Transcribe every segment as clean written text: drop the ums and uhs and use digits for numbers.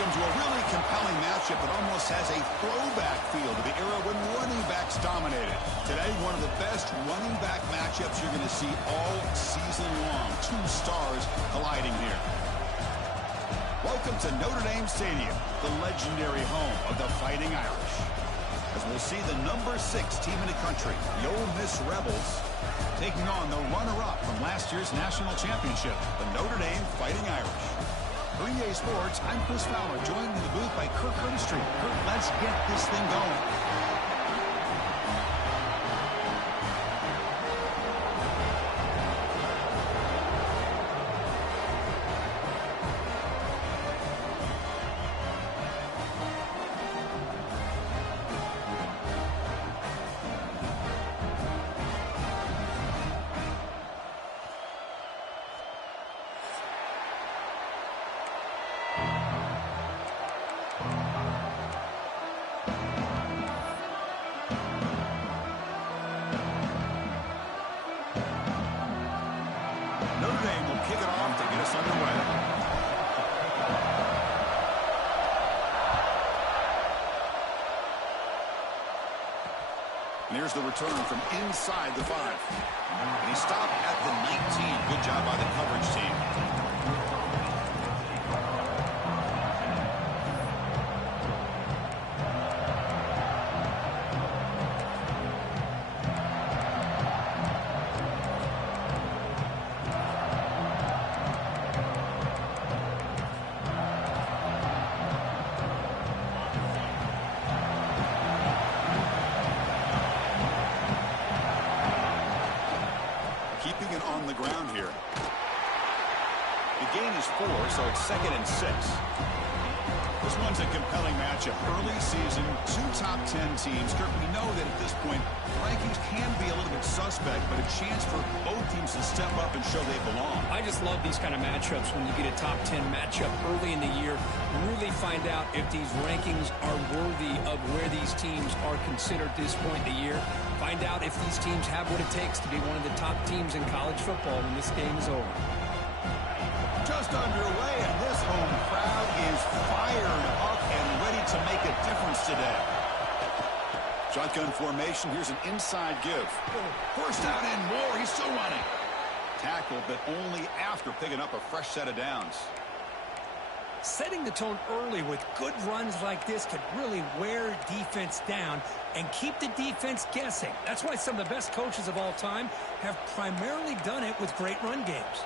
Welcome to a really compelling matchup that almost has a throwback feel to the era when running backs dominated. Today, one of the best running back matchups you're going to see all season long. Two stars colliding here. Welcome to Notre Dame Stadium, the legendary home of the Fighting Irish. As we'll see the number 6 team in the country, the Ole Miss Rebels, taking on the runner-up from last year's national championship, the Notre Dame Fighting Irish. For EA Sports, I'm Chris Fowler, joined in the booth by Kirk Street. Kirk, let's get this thing going. Notre Dame will kick it off to get us underway. And here's the return from inside the 5. And he stopped at the 19. Good job by the coverage team. Keeping it on the ground here. The gain is 4, so it's 2nd and 6. This one's a compelling matchup. Early season, 2 top 10 teams. Kirk, we know that at this point, rankings can be a little bit suspect, but a chance for both teams to step up and show they belong. I just love these kind of matchups when you get a top 10 matchup early in the year. Really find out if these rankings are worthy of where these teams are considered at this point in the year. Find out if these teams have what it takes to be one of the top teams in college football when this game is over. Just underway, and this home crowd is fired up and ready to make a difference today. Shotgun formation. Here's an inside give. First down and more. He's still running. Tackled, but only after picking up a fresh set of downs. Setting the tone early with good runs like this can really wear defense down and keep the defense guessing. That's why some of the best coaches of all time have primarily done it with great run games.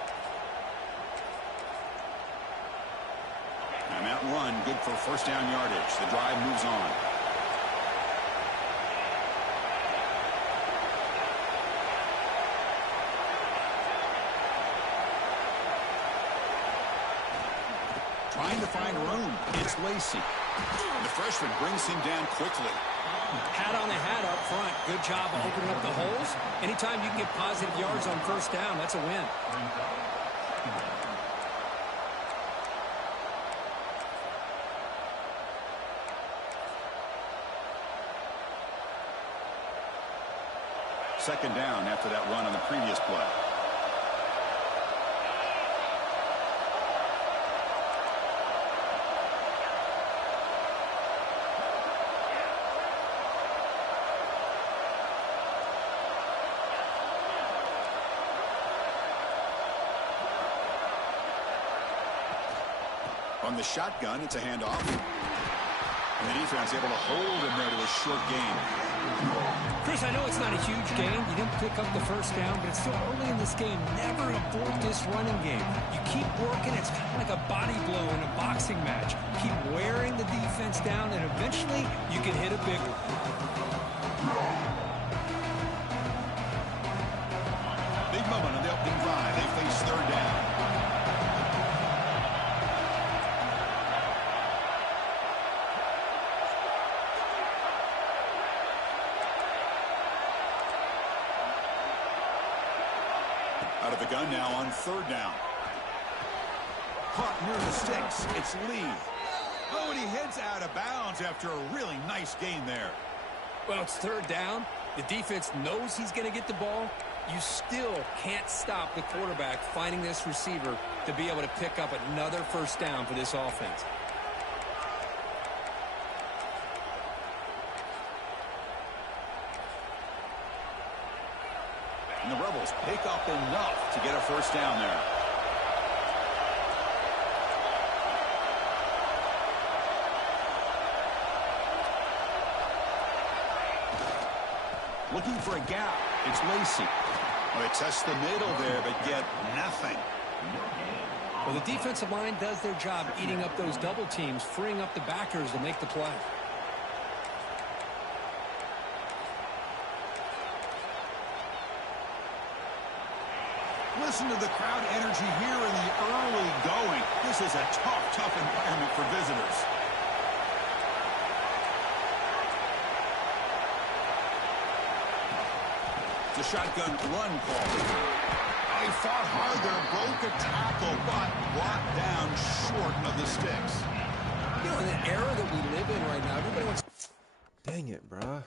And that run, good for first down yardage. The drive moves on. Trying to find room. It's Lacey. The freshman brings him down quickly. Hat on the hat up front. Good job of opening up the holes. Anytime you can get positive yards on first down, that's a win. Second down after that run on the previous play. From the shotgun, it's a handoff. And the defense able to hold him there to a short gain. Chris, I know it's not a huge gain. You didn't pick up the first down, but it's still early in this game. Never abort this running game. You keep working. It's kind of like a body blow in a boxing match. Keep wearing the defense down, and eventually you can hit a big one. Big moment on the opening drive. They face third down. Out of the gun now on third down. Caught near the sticks. It's Lee. Oh, and he heads out of bounds after a really nice gain there. Well, it's third down. The defense knows he's going to get the ball. You still can't stop the quarterback finding this receiver to be able to pick up another first down for this offense. pick up enough to get a first down there. Looking for a gap. It's Lacey. Well, they test the middle there, but get nothing. Well, the defensive line does their job eating up those double teams, freeing up the backers to make the play. Listen to the crowd energy here in the early going. This is a tough environment for visitors. The shotgun run call. They fought hard there, broke a tackle, but brought down short of the sticks. You know, in the era that we live in right now, everybody wants... Dang it, bruh.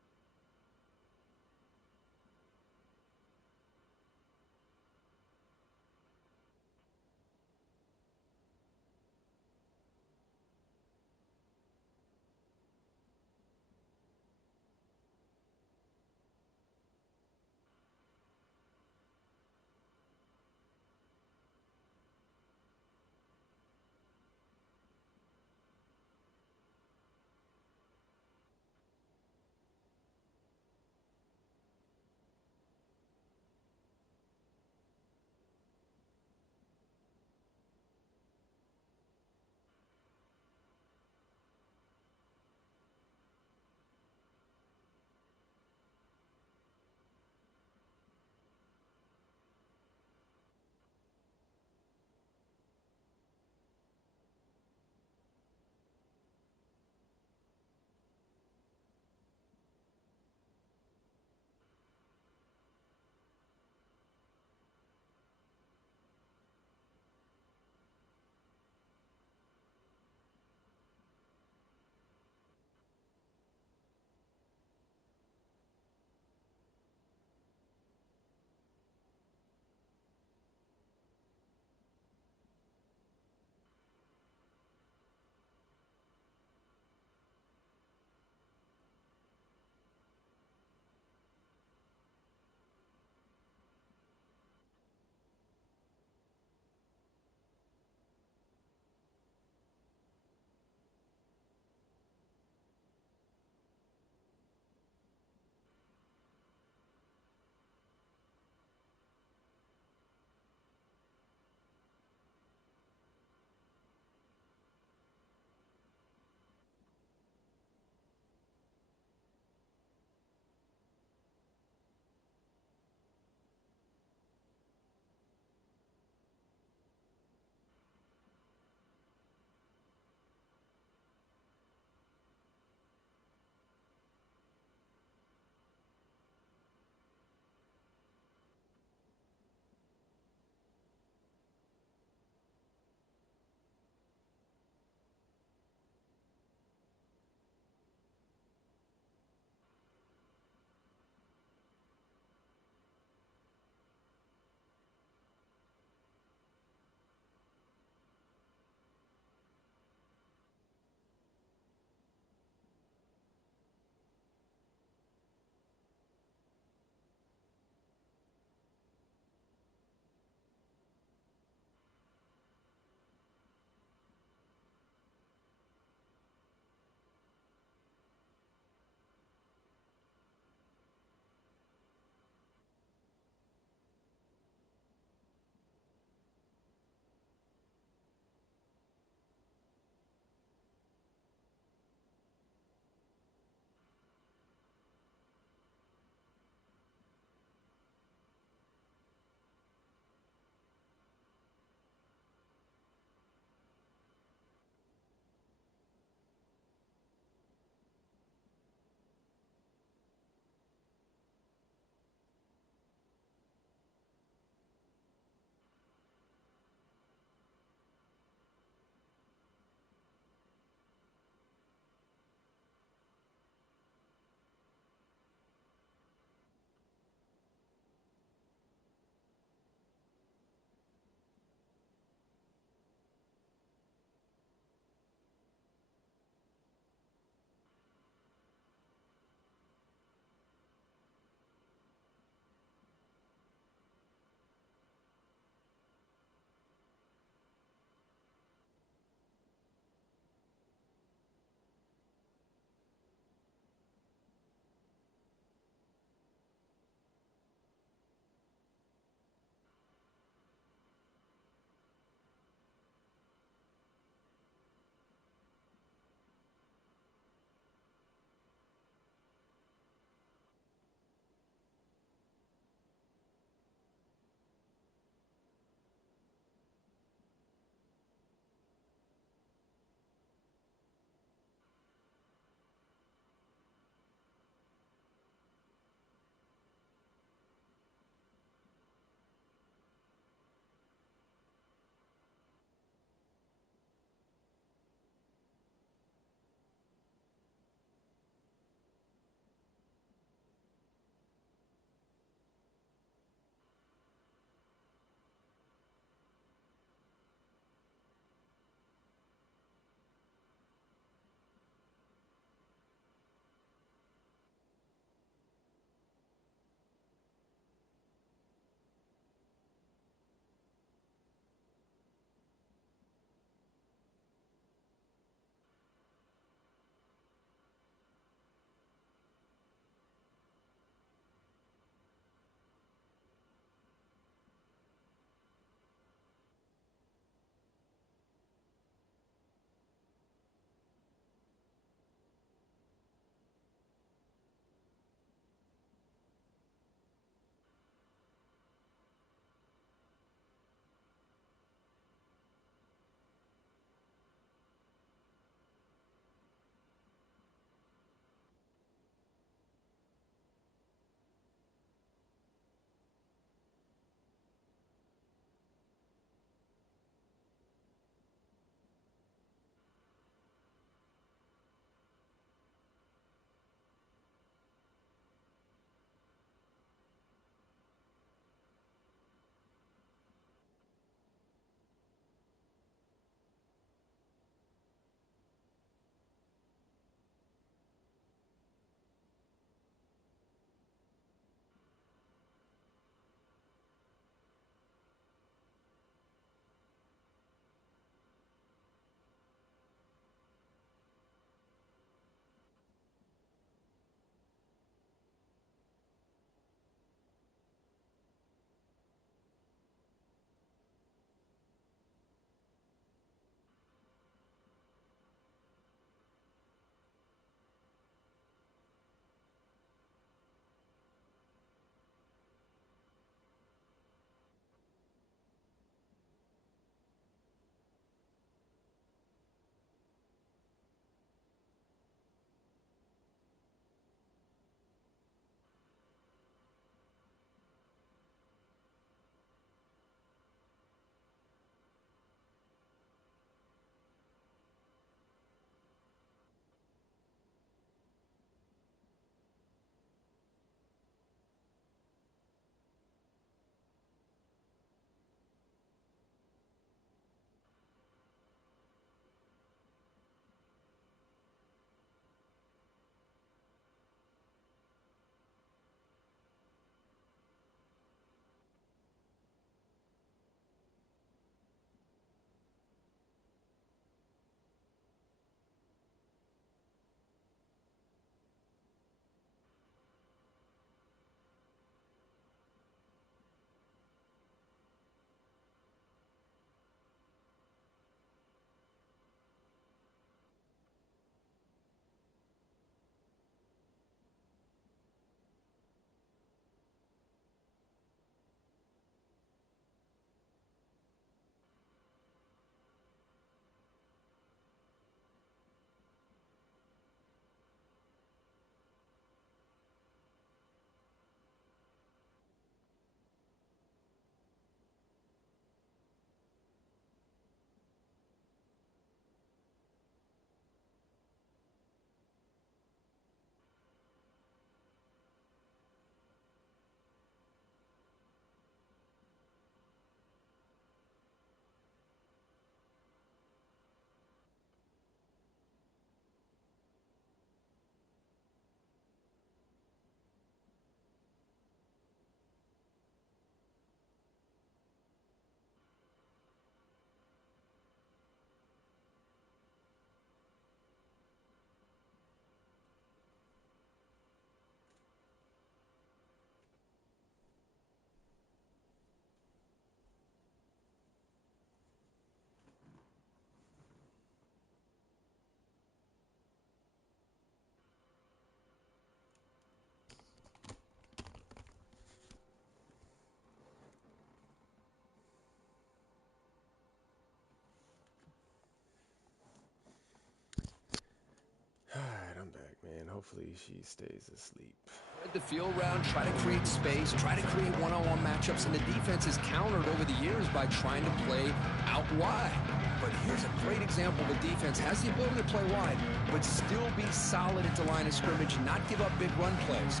back, man. Hopefully she stays asleep. Spread the field round, try to create space, try to create one-on-one matchups, and the defense has countered over the years by trying to play out wide. But here's a great example. The defense has the ability to play wide, but still be solid at the line of scrimmage and not give up big run plays.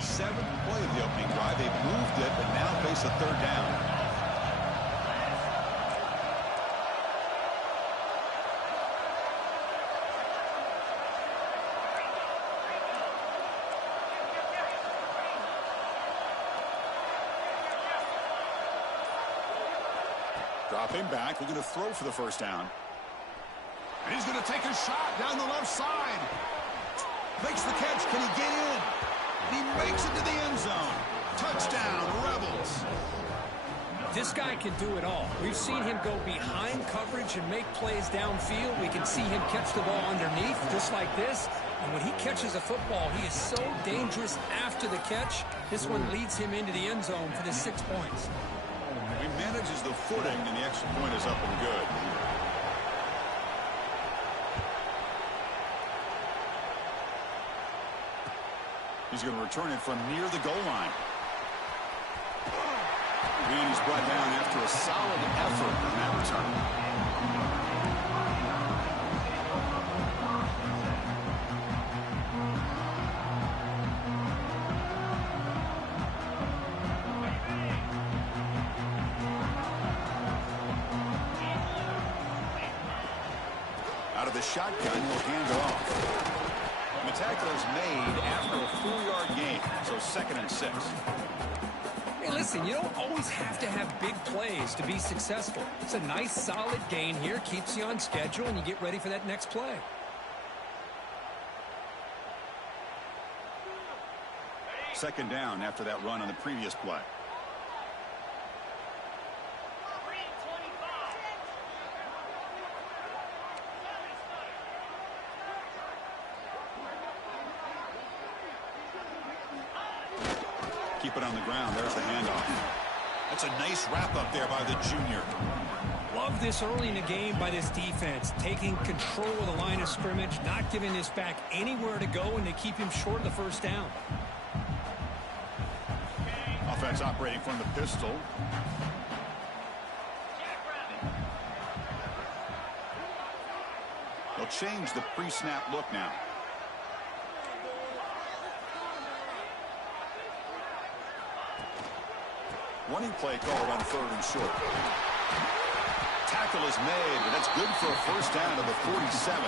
Seventh play of the opening drive. They've moved it, but now face a third down. Dropping back, they're going to throw for the first down. And he's going to take a shot down the left side. Makes the catch. Can he get in? And he makes it to the end zone. Touchdown, Rebels. This guy can do it all. We've seen him go behind coverage and make plays downfield. We can see him catch the ball underneath, just like this. And when he catches a football, he is so dangerous after the catch. This one leads him into the end zone for the 6 points. He manages the footing, and the extra point is up and good. He's going to return it from near the goal line. And he's brought down after a solid effort on that return. Out of the shotgun, he'll hand it off. The tackle is made after a 4-yard gain, so 2nd and 6. Hey, listen, you don't always have to have big plays to be successful. It's a nice, solid gain here, keeps you on schedule, and you get ready for that next play. Second down after that run on the previous play. Keep it on the ground. There's the handoff. That's a nice wrap up there by the junior. Love this early in the game by this defense, taking control of the line of scrimmage, not giving this back anywhere to go, and they keep him short of the first down. Offense operating from the pistol. They'll change the pre-snap look now. Running play called on 3rd and short. Tackle is made, but that's good for a first down to the 47.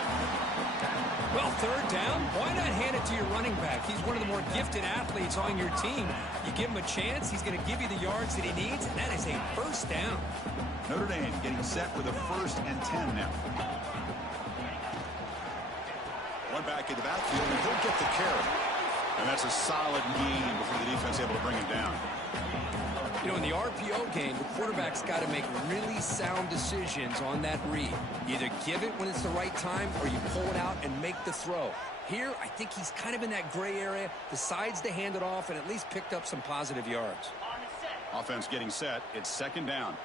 Well, 3rd down, why not hand it to your running back? He's one of the more gifted athletes on your team. You give him a chance, he's going to give you the yards that he needs, and that is a first down. Notre Dame getting set for the 1st and 10 now. One back in the backfield, and he'll get the carry. And that's a solid gain before the defense able to bring him down. You know, in the RPO game, the quarterback's got to make really sound decisions on that read. You either give it when it's the right time or you pull it out and make the throw. Here, I think he's kind of in that gray area, decides to hand it off and at least picked up some positive yards. Offense getting set. It's 2nd down.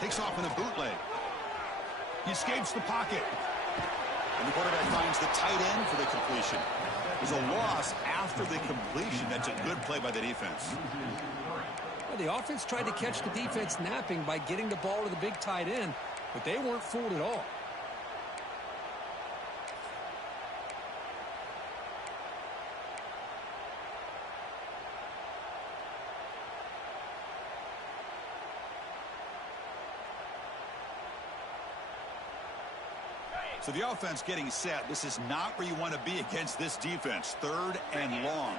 Takes off in a bootleg. He escapes the pocket. And the quarterback finds the tight end for the completion. There's a loss after the completion. That's a good play by the defense. Well, the offense tried to catch the defense napping by getting the ball to the big tight end, but they weren't fooled at all. So the offense getting set. This is not where you want to be against this defense. 3rd and long.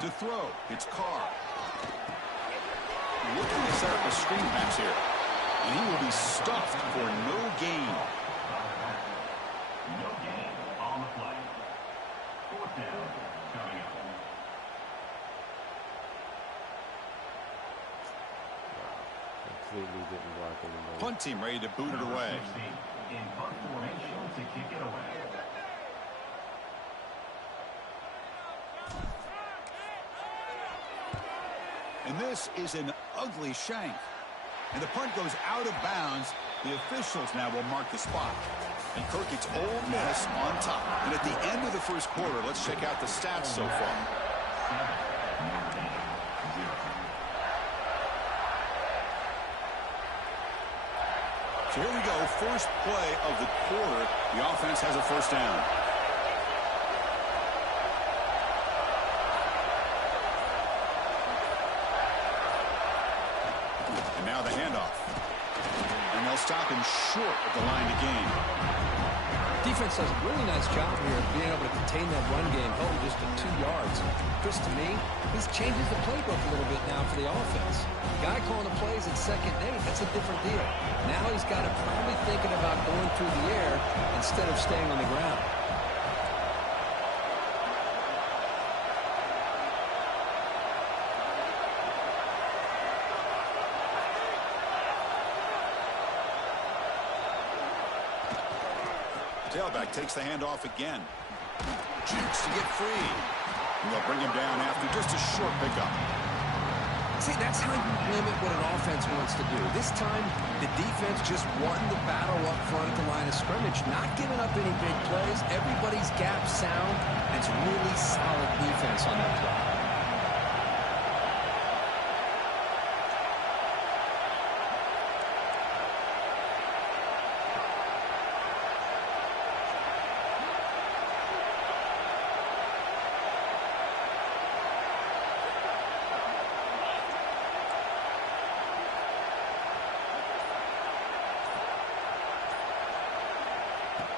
To throw, it's Carr. Looking to set up a screen pass here. And he will be stuffed for no gain. No gain on the play. 4th down coming up. Completely didn't block anybody. Punt team ready to boot it away. In punt formation to kick it away. And this is an ugly shank. And the punt goes out of bounds. The officials now will mark the spot. And Kirk, it's Ole Miss on top. And at the end of the first quarter, let's check out the stats so far. So here we go, first play of the quarter. The offense has a first down. And now the handoff. And they'll stop him short at the line to gain. Defense does a really nice job here of being able to contain that run game, held just to 2 yards. Chris, to me, this changes the playbook a little bit now for the offense. The guy calling the plays at 2nd and 8, that's a different deal. Now he's got to probably thinking about going through the air instead of staying on the ground. Tailback takes the handoff again. Jukes to get free. And they'll bring him down after just a short pickup. See, that's how you limit what an offense wants to do. This time, the defense just won the battle up front at the line of scrimmage, not giving up any big plays. Everybody's gap sound. It's really solid defense on that play.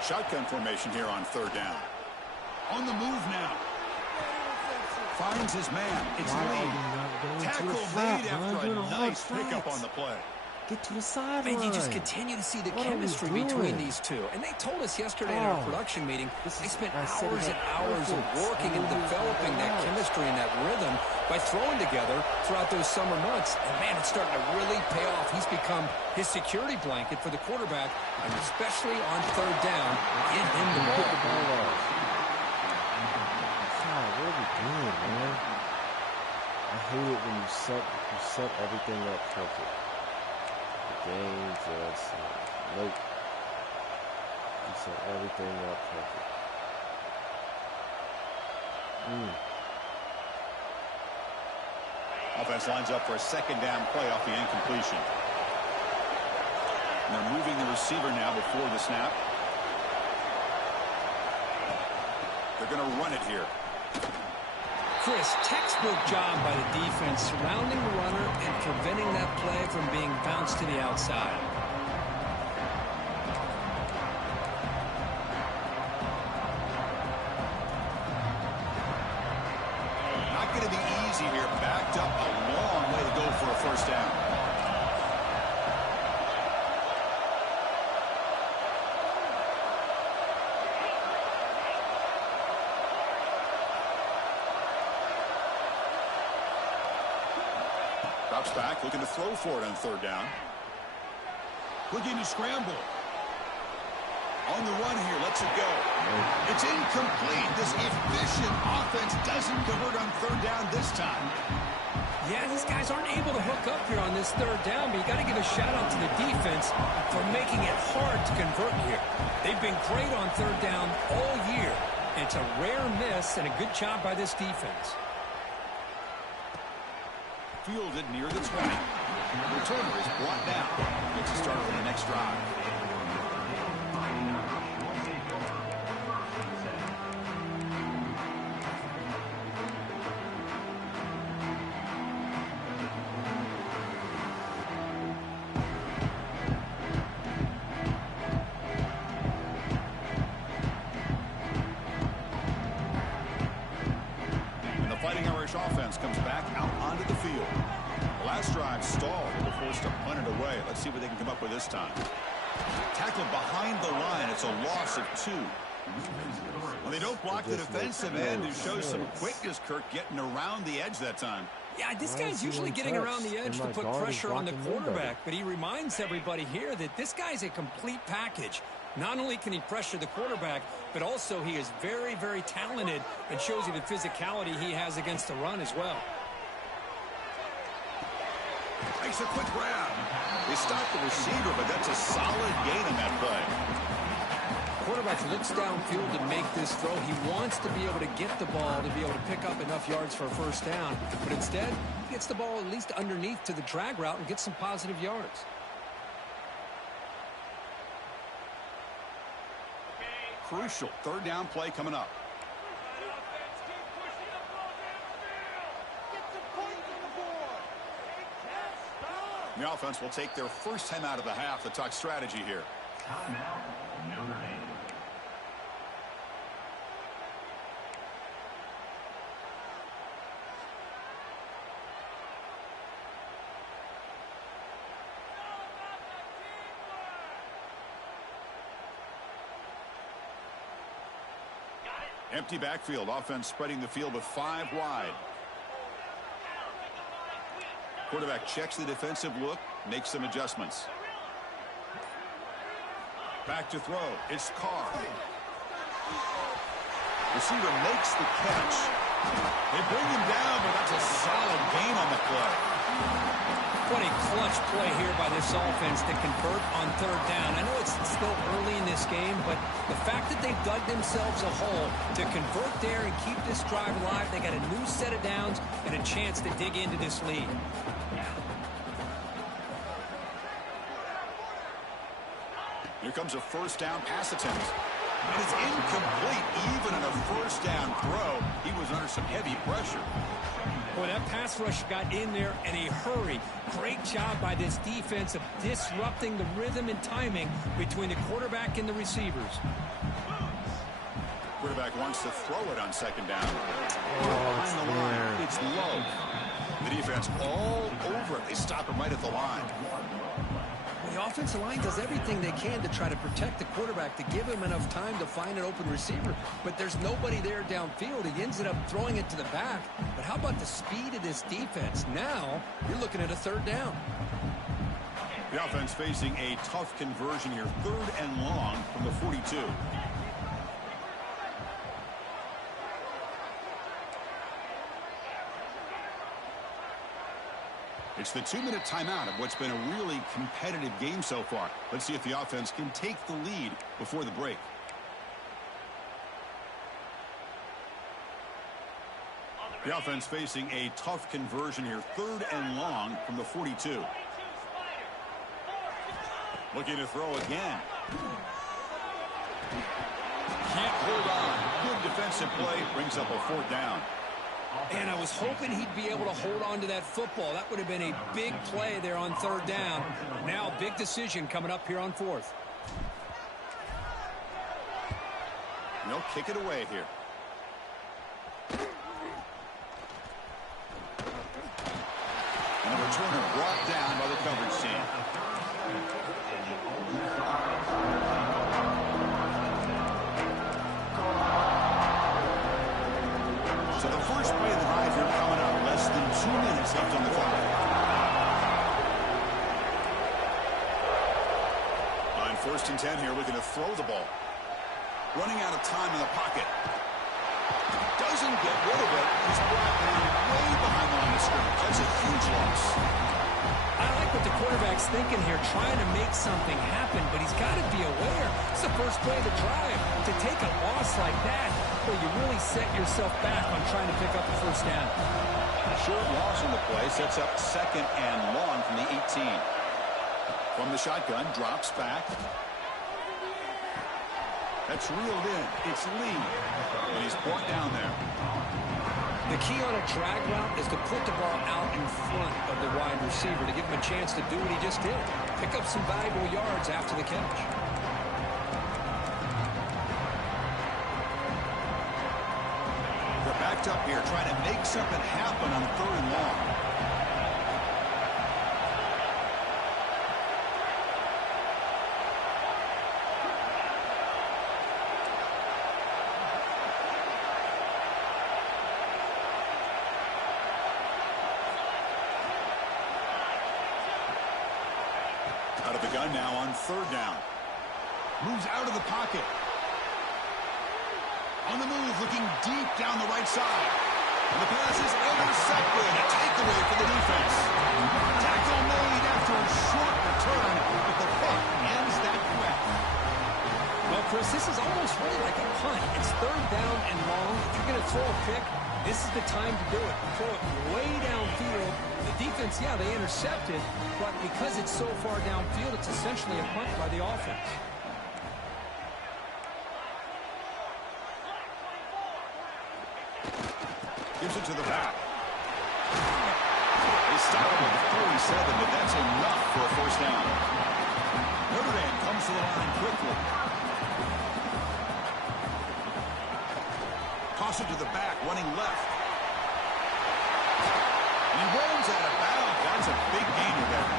Shotgun formation here on 3rd down. On the move now. Finds his man. It's Lee. Tackle made after a nice pickup on the play. Get to the sideline. And you just continue to see the chemistry between these two. And they told us yesterday in our production meeting, they spent hours and hours of working and developing that chemistry and that rhythm by throwing together throughout those summer months. And, man, it's starting to really pay off. He's become his security blanket for the quarterback, and especially on 3rd down, get him the ball. God, what are we doing, man? I hate it when you set everything up perfect. The game just, nope. You set everything up perfect. Offense lines up for a 2nd down play off the incompletion. And they're moving the receiver now before the snap. They're going to run it here. Chris, textbook job by the defense surrounding the runner and preventing that play from being bounced to the outside. Not going to be easy here. Backed up a long way to go for a first down. Drops back, looking to throw for it on 3rd down. Looking to scramble. On the run here, lets it go. It's incomplete. This efficient offense doesn't convert on 3rd down this time. Yeah, these guys aren't able to hook up here on this 3rd down, but you got to give a shout out to the defense for making it hard to convert here. They've been great on 3rd down all year. It's a rare miss and a good job by this defense. Fielded near the 20. Returner is brought down. Gets a start on the next drive. Offense comes back out onto the field. The last drive stalled. They were forced to punt it away. Let's see what they can come up with this time. Tackled behind the line. It's a loss of 2. Well, they don't block the defensive end, who shows some quickness, Kirk, getting around the edge that time. Yeah, this guy's usually getting around the edge to put pressure on the quarterback, but he reminds everybody here that this guy's a complete package. Not only can he pressure the quarterback, but also he is very, very talented and shows you the physicality he has against the run as well. Makes a quick grab. They stopped the receiver, but that's a solid gain on that play. Quarterback looks downfield to make this throw. He wants to be able to get the ball to be able to pick up enough yards for a first down. But instead, he gets the ball at least underneath to the drag route and gets some positive yards. Crucial third down play coming up. The offense will take their first time out of the half to talk strategy here. Timeout, Notre Dame. Empty backfield. Offense spreading the field with 5 wide. Quarterback checks the defensive look, makes some adjustments. Back to throw. It's Carr. Receiver makes the catch. They bring him down, but that's a solid gain on the play. What a clutch play here by this offense to convert on third down. I know it's still early in this game, but the fact that they've dug themselves a hole to convert there and keep this drive alive, they got a new set of downs and a chance to dig into this lead. Here comes a first down pass attempt. And it's incomplete even on a first down throw. He was under some heavy pressure. Boy, that pass rush got in there in a hurry. Great job by this defense of disrupting the rhythm and timing between the quarterback and the receivers. Quarterback wants to throw it on second down. It's Behind the line, it's low. The defense all over it. They stop him right at the line. The offensive line does everything they can to try to protect the quarterback, to give him enough time to find an open receiver. But there's nobody there downfield. He ends up throwing it to the back. But how about the speed of this defense? Now you're looking at a third down. The offense facing a tough conversion here. 3rd and long from the 42. It's the 2-minute timeout of what's been a really competitive game so far. Let's see if the offense can take the lead before the break. The offense facing a tough conversion here. 3rd and long from the 42. Looking to throw again. Can't hold on. Good defensive play. Brings up a 4th down. And I was hoping he'd be able to hold on to that football. That would have been a big play there on 3rd down. Now, big decision coming up here on 4th. They'll kick it away here. And the returner brought down by the coverage team. So the first play of the drive here coming up. Less than 2 minutes left on the clock. On 1st and 10 here, looking to throw the ball. Running out of time in the pocket. Doesn't get rid of it. He's brought down way behind the line of scrimmage. That's a huge loss. I like what the quarterback's thinking here, trying to make something happen, but he's got to be aware. It's the first play of the drive. To take a loss like that, well, you really set yourself back on trying to pick up the first down. Short loss on the play sets up 2nd and long from the 18. From the shotgun, drops back. That's reeled in. It's Lee. And he's brought down there. The key on a drag route is to put the ball out in front of the wide receiver to give him a chance to do what he just did. Pick up some valuable yards after the catch. They're backed up here trying to make something happen on 3rd and long. Out of the gun now on 3rd down. Moves out of the pocket. On the move, looking deep down the right side. And the pass is intercepted. A takeaway for the defense. Tackle made after a short return, but the punt ends that threat. Well, Chris, this is almost really like a punt. It's third down and long. If you're going to throw a pick, this is the time to do it. Throw it way downfield. The defense, yeah, they intercepted, but because it's so far downfield, it's essentially a punt by the offense. Gives it to the back. They stop him at 37, but that's enough for a first down. Notre Dame comes to the line quickly. Toss it to the back, running left. He rolls out of bounds. That's a big gainer there.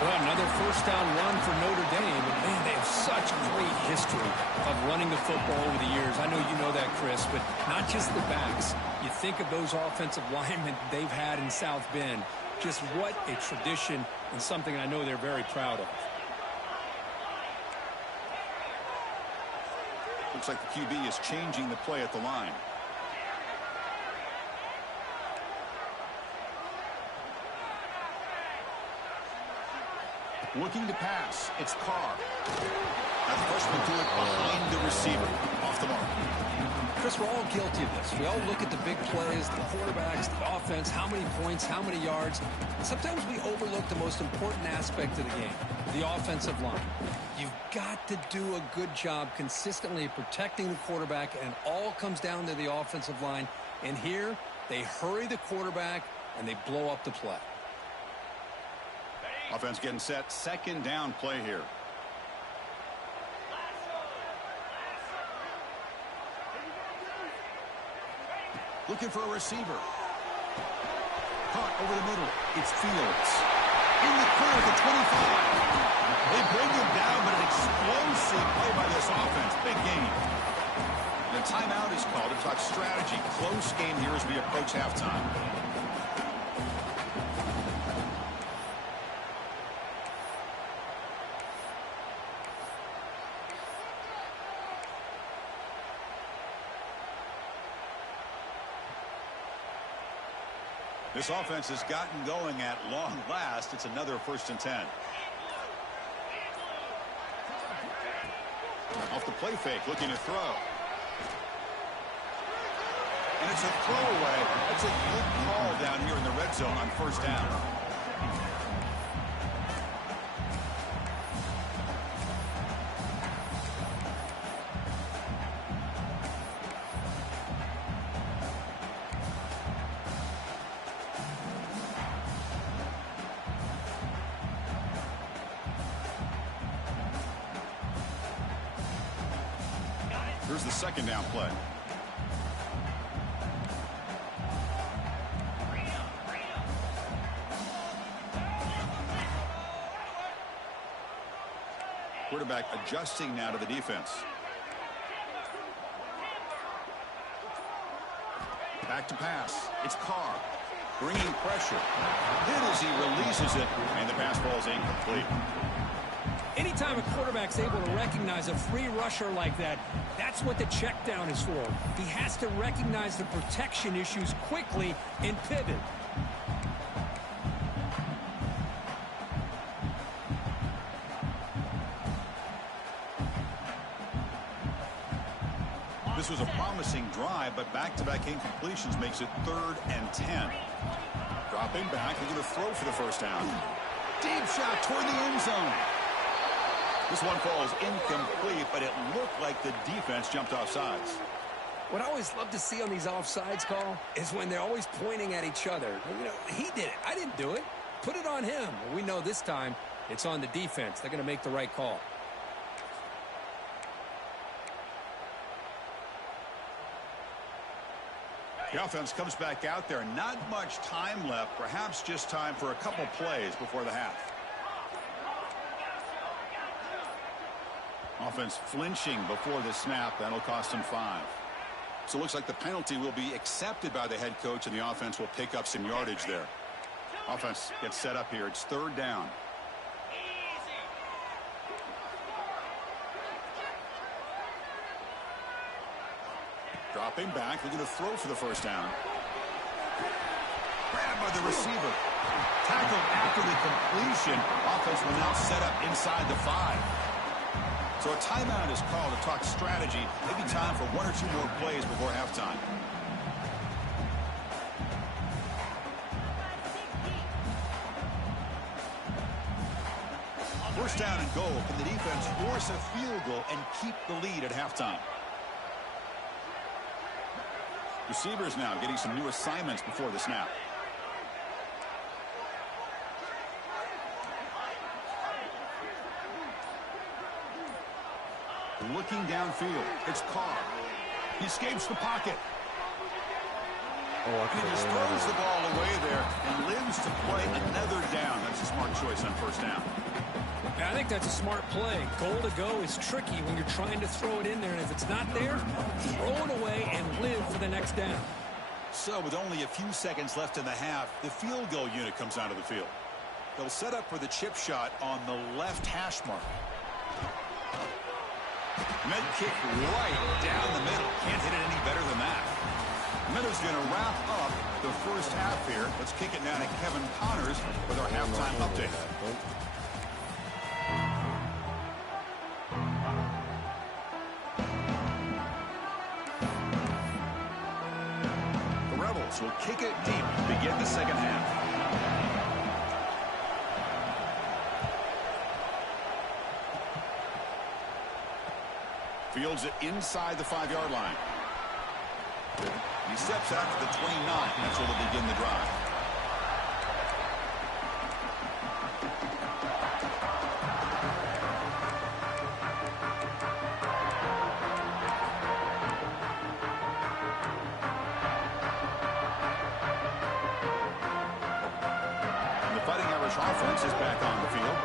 Well, another first down run for Notre Dame. And, man, they have such great history of running the football over the years. I know you know that, Chris, but not just the backs. You think of those offensive linemen they've had in South Bend. Just what a tradition and something I know they're very proud of. Looks like the QB is changing the play at the line. Looking to pass. It's Carr. That freshman threw it behind the receiver. Off the mark. Chris, we're all guilty of this. We all look at the big plays, the quarterbacks, the offense, how many points, how many yards. And sometimes we overlook the most important aspect of the game, the offensive line. You've got to do a good job consistently protecting the quarterback, and it all comes down to the offensive line. And here, they hurry the quarterback, and they blow up the play. Offense getting set. Second down play here. Looking for a receiver. Caught over the middle. It's Fields. In the clear at the 25. They bring him down, but an explosive play by this offense. Big game. The timeout is called to talk strategy. Close game here as we approach halftime. This offense has gotten going at long last. It's another 1st and 10. Off the play fake, looking to throw. And it's a throwaway. That's a good call down here in the red zone on first down. Here's the second down play. Quarterback adjusting now to the defense. Back to pass. It's Carr. Bringing pressure. Hit as he releases it, and the pass ball is incomplete. Anytime a quarterback's able to recognize a free rusher like that, that's what the check down is for. He has to recognize the protection issues quickly and pivot. This was a promising drive, but back-to-back incompletions makes it 3rd and 10. Dropping back, they're going to throw for the first down. Deep shot toward the end zone. This one falls incomplete, but it looked like the defense jumped off sides. What I always love to see on these offsides call is when they're always pointing at each other. You know, he did it. I didn't do it. Put it on him. Well, we know this time it's on the defense. They're going to make the right call. The offense comes back out there. Not much time left. Perhaps just time for a couple plays before the half. Offense flinching before the snap. That'll cost him 5. So it looks like the penalty will be accepted by the head coach, and the offense will pick up some yardage there. Offense gets set up here. It's 3rd down. Dropping back. They're going to throw for the first down. Grabbed by the receiver. Tackled after the completion. Offense will now set up inside the 5. So a timeout is called to talk strategy. Maybe time for 1 or 2 more plays before halftime. First down and goal. Can the defense force a field goal and keep the lead at halftime? Receivers now getting some new assignments before the snap. Looking downfield. It's Carr. He escapes the pocket. Oh, He just throws the ball away there and lives to play another down. That's a smart choice on first down. I think that's a smart play. Goal to go is tricky when you're trying to throw it in there, and if it's not there, throw it away and live for the next down. So with only a few seconds left in the half, the field goal unit comes out of the field. They'll set up for the chip shot on the left hash mark. Med kick right down the middle. Can't hit it any better than that. Miller's going to wrap up the first half here. Let's kick it now to Kevin Connors with our halftime update. The Rebels will kick it deep to begin the second half. Fields it inside the 5-yard line. He steps out to the 29. That's where they'll begin the drive. And the Fighting Irish offense is back on the field.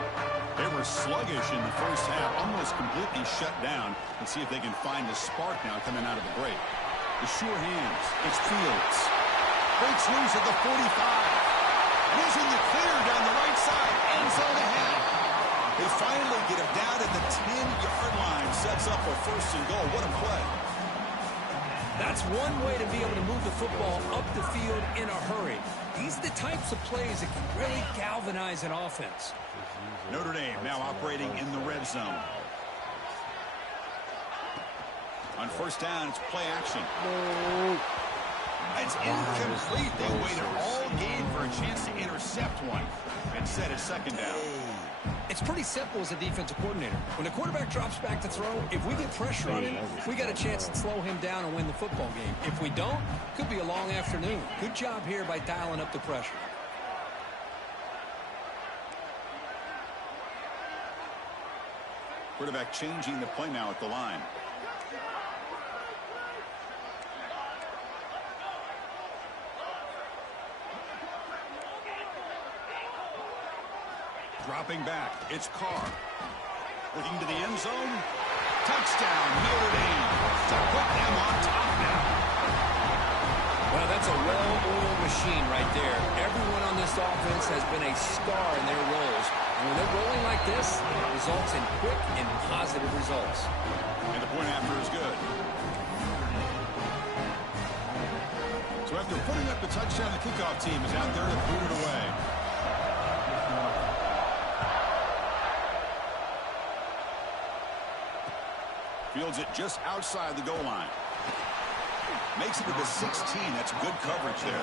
They were sluggish in the first half, almost completely shut down. Let's see if they can find a spark now coming out of the break. The sure hands. It's Fields. Breaks loose at the 45. Losing the clear down the right side. End zone ahead. They finally get him down at the 10-yard line. Sets up a first and goal. What a play. That's one way to be able to move the football up the field in a hurry. These are the types of plays that can really galvanize an offense. Notre Dame now operating in the red zone. On first down, it's play action. It's incomplete. They waited all game for a chance to intercept one. Instead, it's second down. It's pretty simple as a defensive coordinator. When the quarterback drops back to throw, if we get pressure on him, we got a chance to slow him down and win the football game. If we don't, it could be a long afternoon. Good job here by dialing up the pressure. Quarterback changing the play now at the line. Dropping back, it's Carr. Looking to the end zone. Touchdown, Notre Dame. To put them on top now. Well, that's a well-oiled machine right there. Everyone on this offense has been a star in their roles. And when they're rolling like this, it results in quick and positive results. And the point after is good. So after putting up the touchdown, the kickoff team is out there to boot it away. Fields it just outside the goal line. Makes it to the 16. That's good coverage there.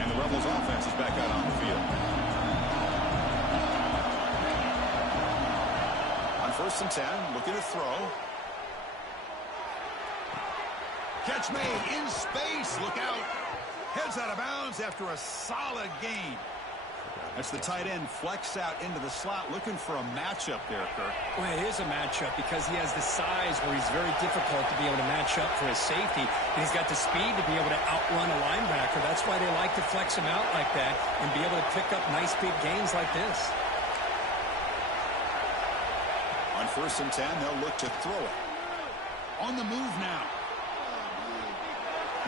And the Rebels offense is back out on the field. First and 10, looking to throw. Catch made in space. Look out. Heads out of bounds after a solid gain. That's the tight end flex out into the slot, looking for a matchup there, Kirk. Well, it is a matchup because he has the size where he's very difficult to be able to match up for his safety. And he's got the speed to be able to outrun a linebacker. That's why they like to flex him out like that and be able to pick up nice big gains like this. On first and 10, they'll look to throw it. On the move now.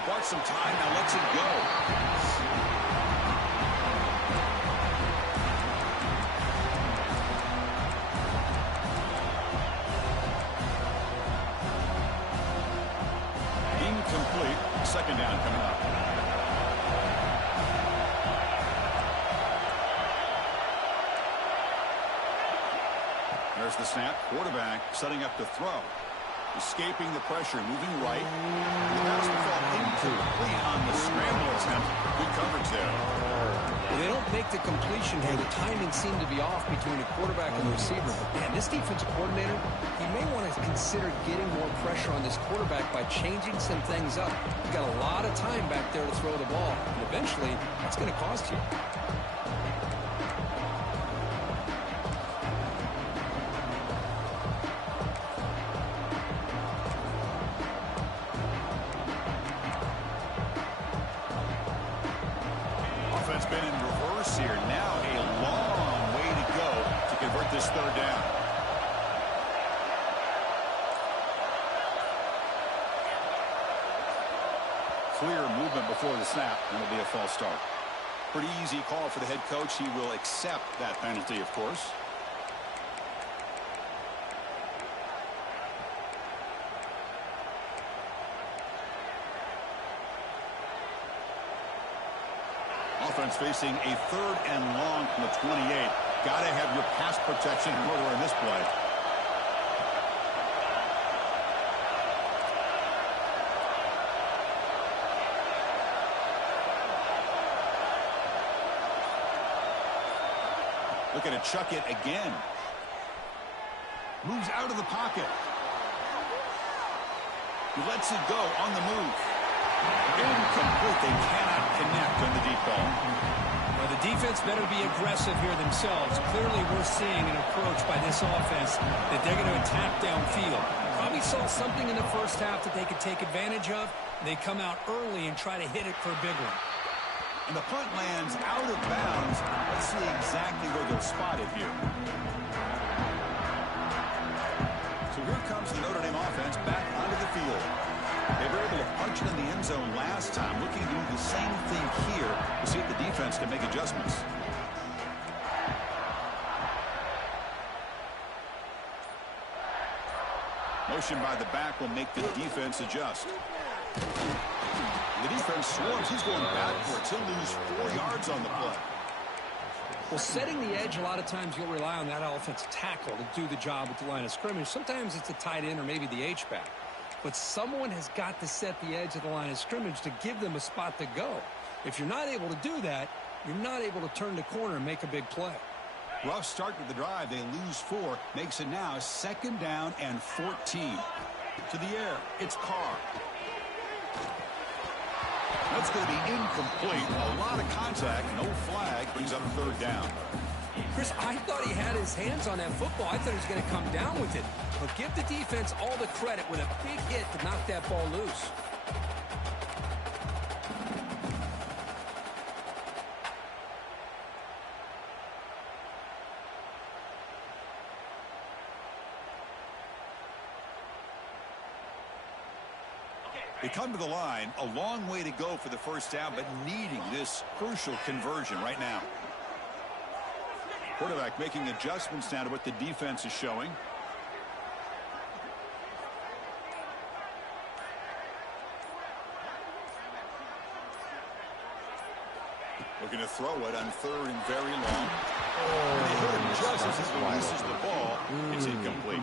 Bought some time, now lets it go. Incomplete. Second down coming up. There's the snap. Quarterback setting up to throw. Escaping the pressure, moving right. The pass will fall incomplete on the scramble attempt. Good coverage there. Well, they don't make the completion here. The timing seemed to be off between the quarterback and the receiver. But, man, this defensive coordinator, he may want to consider getting more pressure on this quarterback by changing some things up. You've got a lot of time back there to throw the ball. And eventually, that's going to cost you. Offense been in reverse here. Now a long way to go to convert this third down. Clear movement before the snap, and it'll be a false start. Pretty easy call for the head coach. He will accept that penalty, of course. Offense facing a third and long from the 28. Got to have your pass protection in order in this play. Looking to chuck it again. Moves out of the pocket. He lets it go on the move. Incomplete. They cannot connect on the deep ball. Well, the defense better be aggressive here themselves. Clearly, we're seeing an approach by this offense that they're going to attack downfield. Probably saw something in the first half that they could take advantage of. They come out early and try to hit it for a big one. And the punt lands out of bounds. Let's see exactly where they'll spot it here. So here comes the Notre Dame offense back onto the field. They were able to punch it in the end zone last time. Looking to do the same thing here to see if the defense can make adjustments. Motion by the back will make the defense adjust. The defense swarms. He's going backwards. He'll lose 4 yards on the play. Well, setting the edge, a lot of times you'll rely on that offensive tackle to do the job at the line of scrimmage. Sometimes it's a tight end or maybe the H-back. But someone has got to set the edge of the line of scrimmage to give them a spot to go. If you're not able to do that, you're not able to turn the corner and make a big play. Rough start to the drive. They lose 4. Makes it now 2nd down and 14. To the air. It's Carr. That's going to be incomplete. A lot of contact. No flag. Brings up 3rd down. Chris, I thought he had his hands on that football. I thought he was going to come down with it. But give the defense all the credit with a big hit to knock that ball loose. They come to the line, a long way to go for the first down, but needing this crucial conversion right now. Quarterback making adjustments now to what the defense is showing. Looking to throw it on 3rd and very long. And they hit him just as he releases the ball. It's incomplete.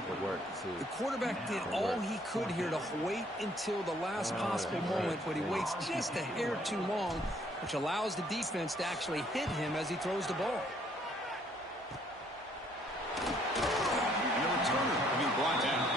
The quarterback did all he could here to wait until the last possible moment, but he waits just a hair too long, which allows the defense to actually hit him as he throws the ball. And the returner being brought down.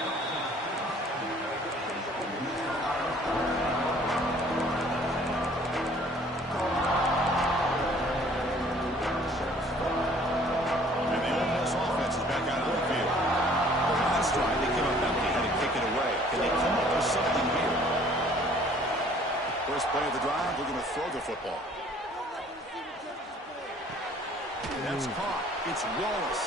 First play of the drive, we're going to throw the football. That's caught. It's Wallace.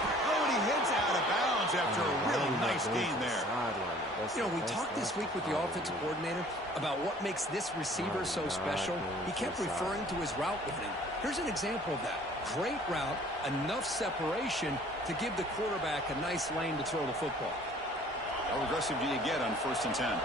Oh, and he hits out of bounds after a really Nice gain there. You know, we talked this week with the offensive coordinator about what makes this receiver so special. He kept referring to his route running. Here's an example of that. Great route, enough separation to give the quarterback a nice lane to throw the football. How aggressive do you get on 1st and 10?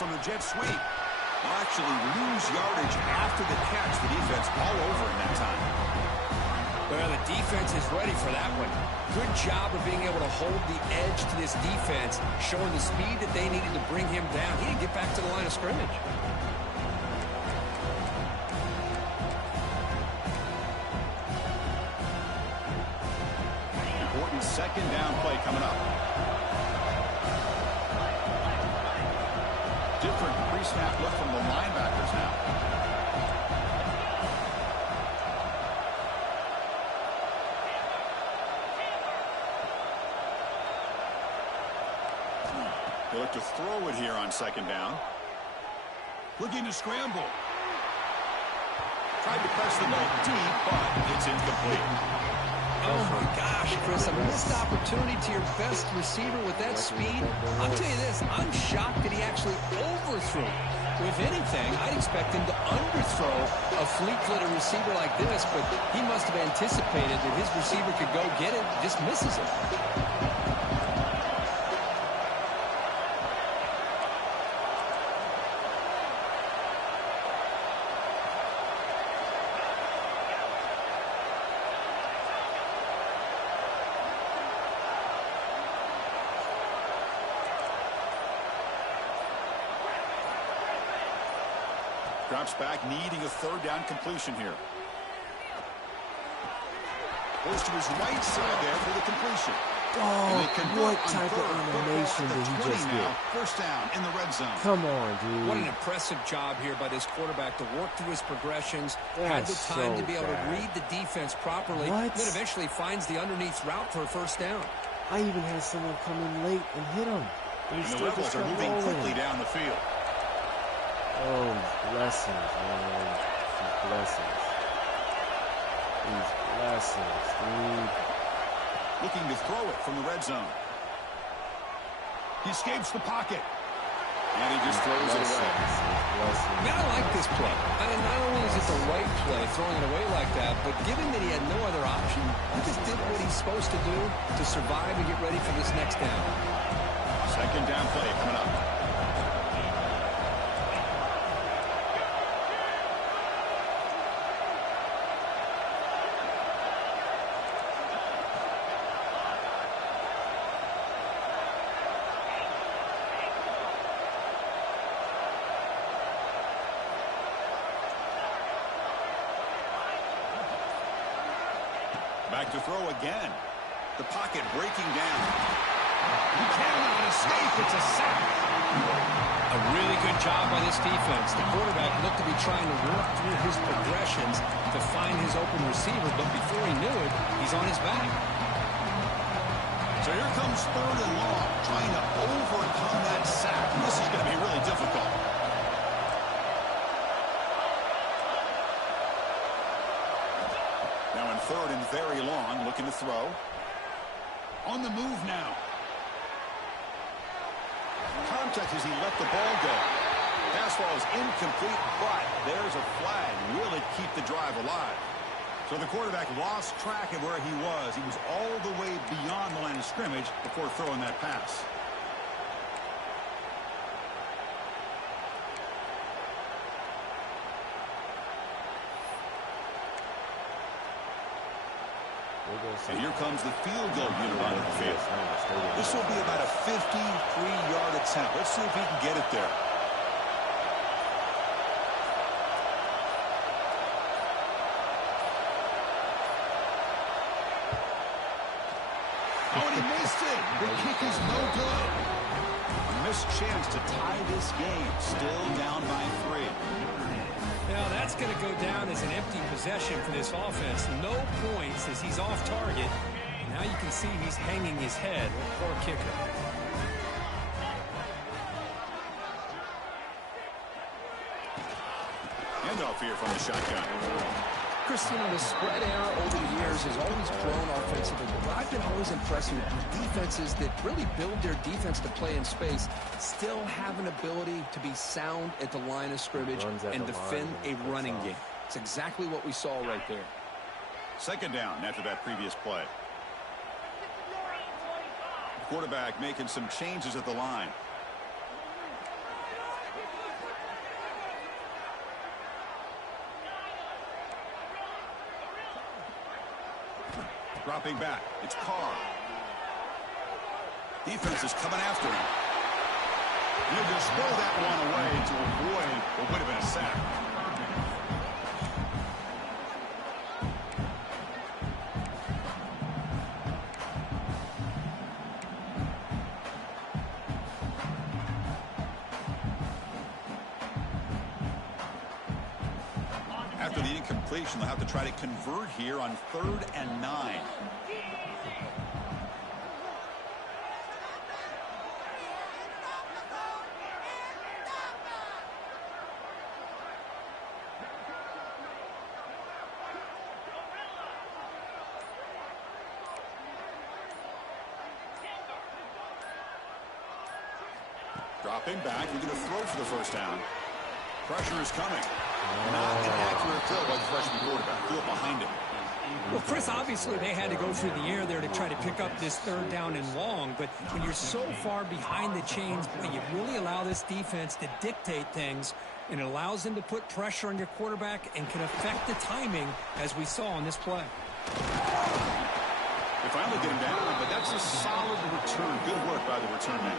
On the jet sweep. They'll actually lose yardage after the catch. The defense all over in that time. Well, the defense is ready for that one. Good job of being able to hold the edge to this defense, showing the speed that they needed to bring him down. He didn't get back to the line of scrimmage. Important 2nd down play coming up. Different pre-snap look from the linebackers now. They look to throw it here on 2nd down. Looking to scramble. Tried to press the ball deep, but it's incomplete. Oh, my gosh, Chris, a missed opportunity to your best receiver with that speed. I'll tell you this, I'm shocked that he actually overthrew. If anything, I'd expect him to underthrow a fleet-footed receiver like this, but he must have anticipated that his receiver could go get it, just misses it. Drops back, needing a 3rd down completion here. Goes to his right side there for the completion. Oh, what type of animation did he just get? 1st down in the red zone. Come on, dude. What an impressive job here by this quarterback to work through his progressions, had the time to be able to read the defense properly, then eventually finds the underneath route for a 1st down. I even had someone come in late and hit him. And the Rebels are moving quickly down the field. Oh, blessings, man. These blessings. These blessings, dude. Looking to throw it from the red zone. He escapes the pocket. And he just throws it away. Man, I like this play. Not only is it the right play, throwing it away like that, but given that he had no other option, he just did what he's supposed to do to survive and get ready for this next down. 2nd down play coming up. Back to throw again. The pocket breaking down. He cannot escape. It's a sack. A really good job by this defense. The quarterback looked to be trying to work through his progressions to find his open receiver, but before he knew it, he's on his back. So here comes 3rd and long, trying to overcome that sack. This is going to be really difficult. Now in 3rd and very long, looking to throw. On the move now. Contact as he let the ball go. Pass ball is incomplete, but there's a flag. Will it keep the drive alive? So the quarterback lost track of where he was. He was all the way beyond the line of scrimmage before throwing that pass. And here comes the field goal unit onto the field. This will be about a 53-yard attempt. Let's see if he can get it there. Oh, and he missed it. The kick is no good. A missed chance to tie this game. Still down by 3. Now that's going to go down as an empty possession for this offense. No points as he's off target. Now you can see he's hanging his head. Poor kicker. here from the shotgun. Chris, you know, the spread era over the years has always grown offensively, but I've been always impressed with defenses that really build their defense to play in space, still have an ability to be sound at the line of scrimmage and defend a running game. It's exactly what we saw right there. Second down after that previous play. Quarterback making some changes at the line. Dropping back. It's Carr. Defense is coming after him. He'll just throw that one away to avoid what would have been a sack. After the incompletion, they'll have to try to convert here on 3rd and 9. Dropping back, we're going to throw for the first down. Pressure is coming. Not an accurate throw by the freshman quarterback. Threw it behind him. Well, Chris, obviously they had to go through the air there to try to pick up this 3rd down and long, but when you're so far behind the chains, you really allow this defense to dictate things, and it allows them to put pressure on your quarterback and can affect the timing, as we saw on this play. They finally get him down, but that's a solid return. Good work by the return man.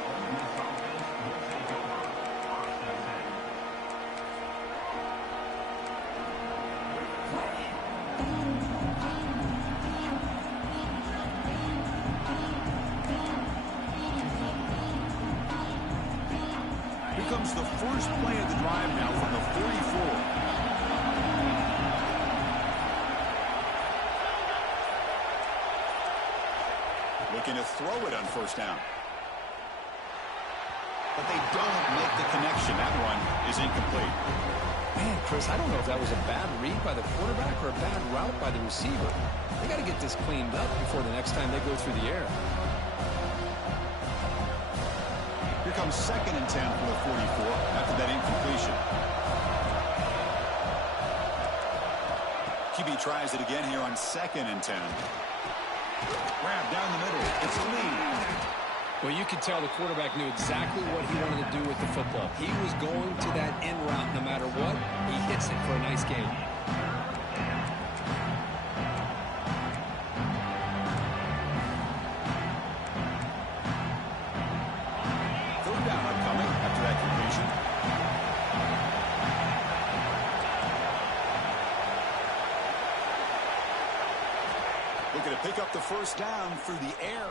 Comes the first play of the drive now from the 44. Looking to throw it on first down. But they don't make the connection. That one is incomplete. Man, Chris, I don't know if that was a bad read by the quarterback or a bad route by the receiver. They got to get this cleaned up before the next time they go through the air. Here comes 2nd and 10 for the 44 after that incompletion. QB tries it again here on 2nd and 10. Grab down the middle. It's Lee. Well, you could tell the quarterback knew exactly what he wanted to do with the football. He was going to that in route no matter what. He hits it for a nice gain. Looking to pick up the first down through the air.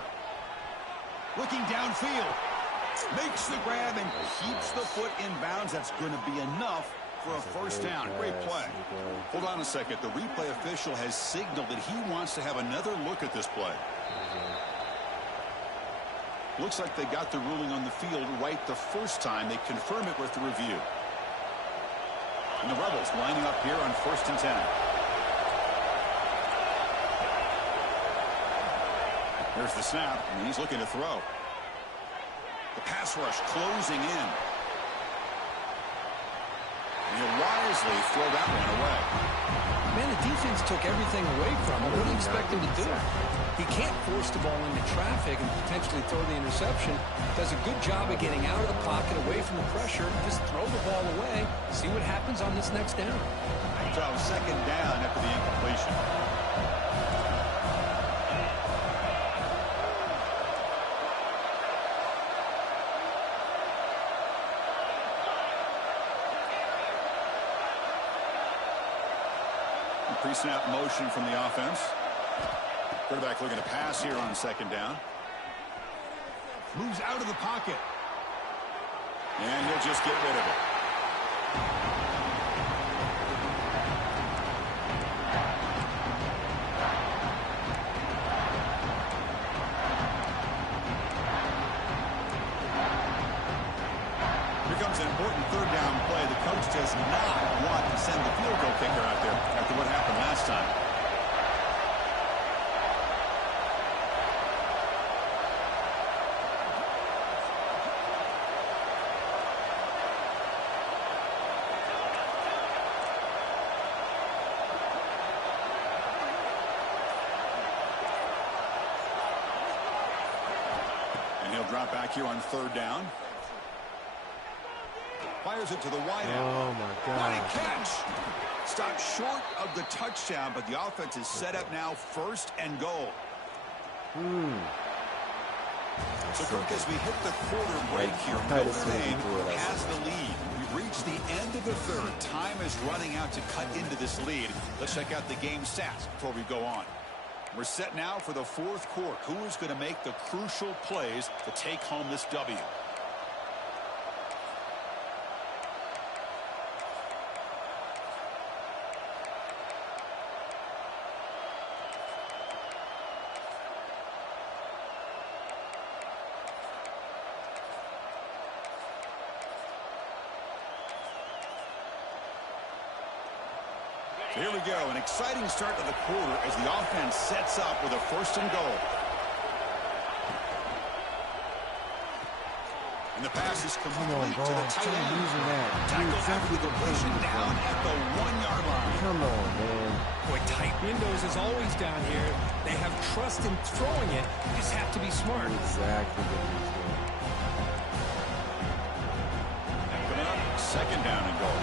Looking downfield. Makes the grab and keeps the foot in bounds. That's going to be enough for a first down. Great play. Hold on a second. The replay official has signaled that he wants to have another look at this play. Looks like they got the ruling on the field right the first time. They confirm it with the review. And the Rebels lining up here on 1st and 10. There's the snap, and he's looking to throw. The pass rush closing in. And he'll wisely throw that one away. Man, the defense took everything away from him. What do you expect him to do? He can't force the ball into traffic and potentially throw the interception. Does a good job of getting out of the pocket, away from the pressure, and just throw the ball away. See what happens on this next down. So 2nd down after the incompletion. Pre-snap motion from the offense. Quarterback looking to pass here on 2nd down. Moves out of the pocket. And he'll just get rid of it. Here comes an important third down play. The coach does not want to send the field goal kicker out there after what happened last time. He'll drop back here on third down. Fires it to the wide out. Oh, my God. What a catch. Stopped short of the touchdown, but the offense is set up now first and goal. So, Kirk, as we hit the quarter break here, Notre Dame has the lead. We've reached the end of the third. Time is running out to cut into this lead. Let's check out the game stats before we go on. We're set now for the fourth quarter. Who is going to make the crucial plays to take home this W? So here we go, an exciting start to the quarter as the offense sets up with a first and goal. And the pass is complete to the tight end. Tackle after the completion down at the 1-yard line. Come on, man. Boy, tight windows is always down here. They have trust in throwing it. You just have to be smart. Exactly what he's doing. Coming up, second down and goal.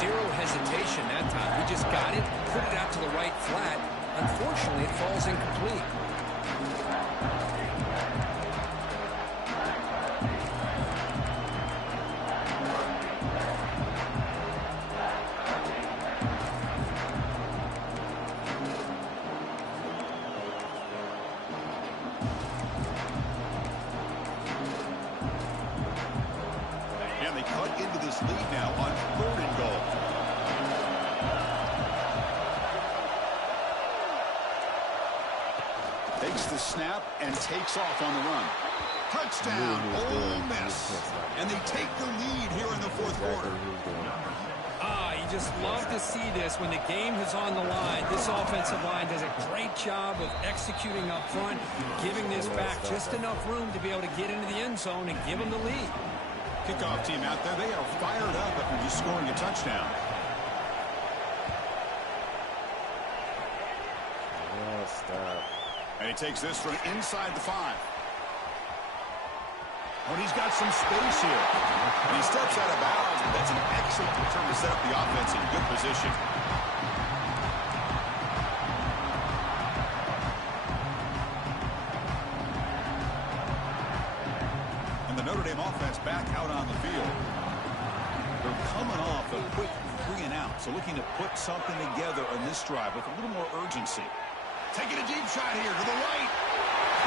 Zero hesitation that time. He just got it, put it out to the right flat. Unfortunately, it falls incomplete. And they cut into this lead now on third and goal. Takes the snap and takes off on the run. Touchdown, Ole Miss. And they take the lead here in the fourth quarter. You just love to see this when the game is on the line. This offensive line does a great job of executing up front, giving this back just enough room to be able to get into the end zone and give them the lead. Kickoff team out there, they are fired up after just scoring a touchdown. Oh, stop. And he takes this from inside the 5. When he's got some space here. And he steps out of bounds, but that's an excellent return to set up the offense in good position. And the Notre Dame offense back out on the field. They're coming off a quick 3 and out, so looking to put something together on this drive with a little more urgency. Taking a deep shot here to the right.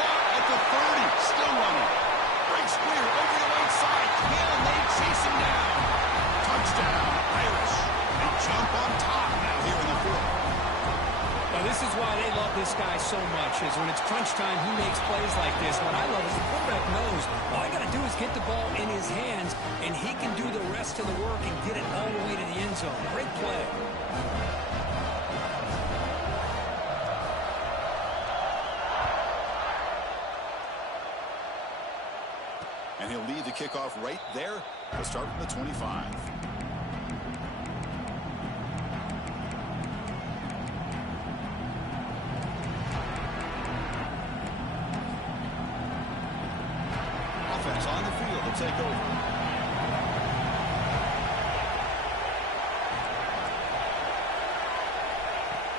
Caught at the 30, still running. Breaks clear over the right side. Can they chase him down? Touchdown, Irish. They jump on top now here in the fourth. Now, this is why they love this guy so much, is when it's crunch time, he makes plays like this. What I love is the quarterback knows all I got to do is get the ball in his hands, and he can do the rest of the work and get it all the way to the end zone. Great play. And he'll lead the kickoff right there. He'll start from the 25. Offense on the field to take over.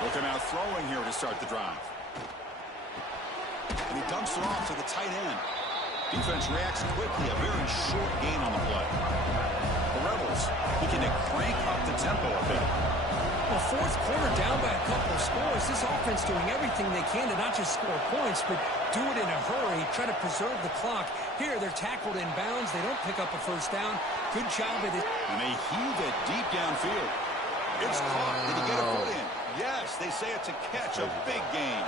Looking out throwing here to start the drive. And he dumps it off to the tight end. Defense reacts quickly, a very short gain on the play. The Rebels looking to crank up the tempo a bit. Well, fourth quarter down by a couple scores, this offense doing everything they can to not just score points, but do it in a hurry, try to preserve the clock. Here, they're tackled in bounds. They don't pick up a first down. Good job of this. And they heave it deep downfield. It's caught. Did he get a foot in? Yes, they say it's a catch, a big gain.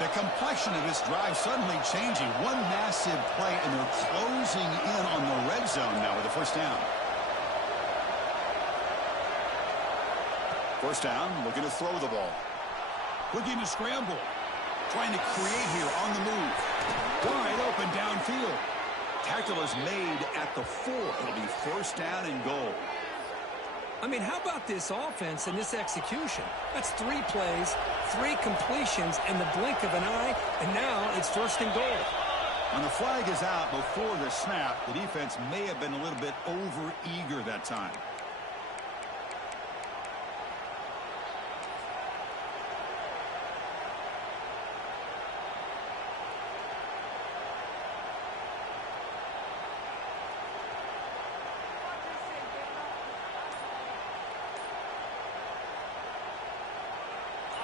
The complexion of this drive suddenly changing. One massive play, and they're closing in on the red zone now with a first down. First down, looking to throw the ball. Looking to scramble. Trying to create here on the move. Wide open downfield. Tackle is made at the 4. It'll be first down and goal. I mean, how about this offense and this execution? That's 3 plays, 3 completions, and the blink of an eye, and now it's first and goal. When the flag is out before the snap, the defense may have been a little bit over-eager that time.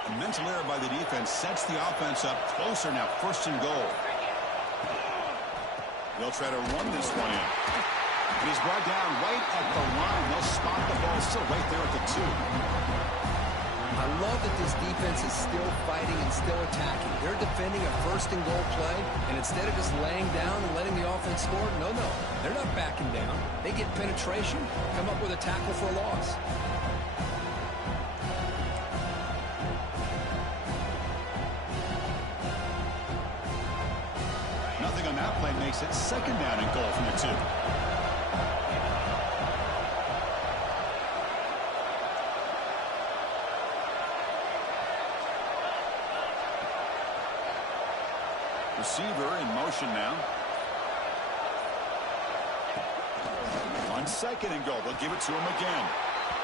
A mental error by the defense sets the offense up closer now. First and goal. They'll try to run this one in. And he's brought down right at the line. They'll spot the ball still right there at the 2. I love that this defense is still fighting and still attacking. They're defending a first and goal play, and instead of just laying down and letting the offense score, no, they're not backing down. They get penetration, come up with a tackle for a loss. Nothing on that play makes it second down and goal from the 2. Receiver in motion now. On second and goal, they'll give it to him again.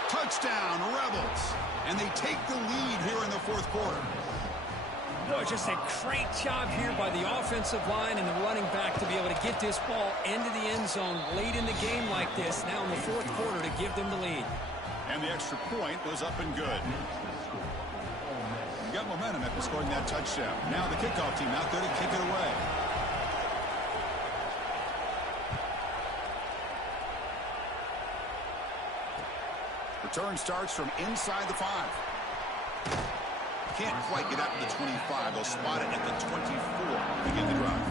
Touchdown, Rebels. And they take the lead here in the 4th quarter. Boy, just a great job here by the offensive line and the running back to be able to get this ball into the end zone late in the game like this, now in the 4th quarter, to give them the lead. And the extra point was up and good. You got momentum after scoring that touchdown. Now the kickoff team out there to kick it away. Return starts from inside the 5. Can't quite get out to the 25. They'll spot it at the 24 to begin the drive.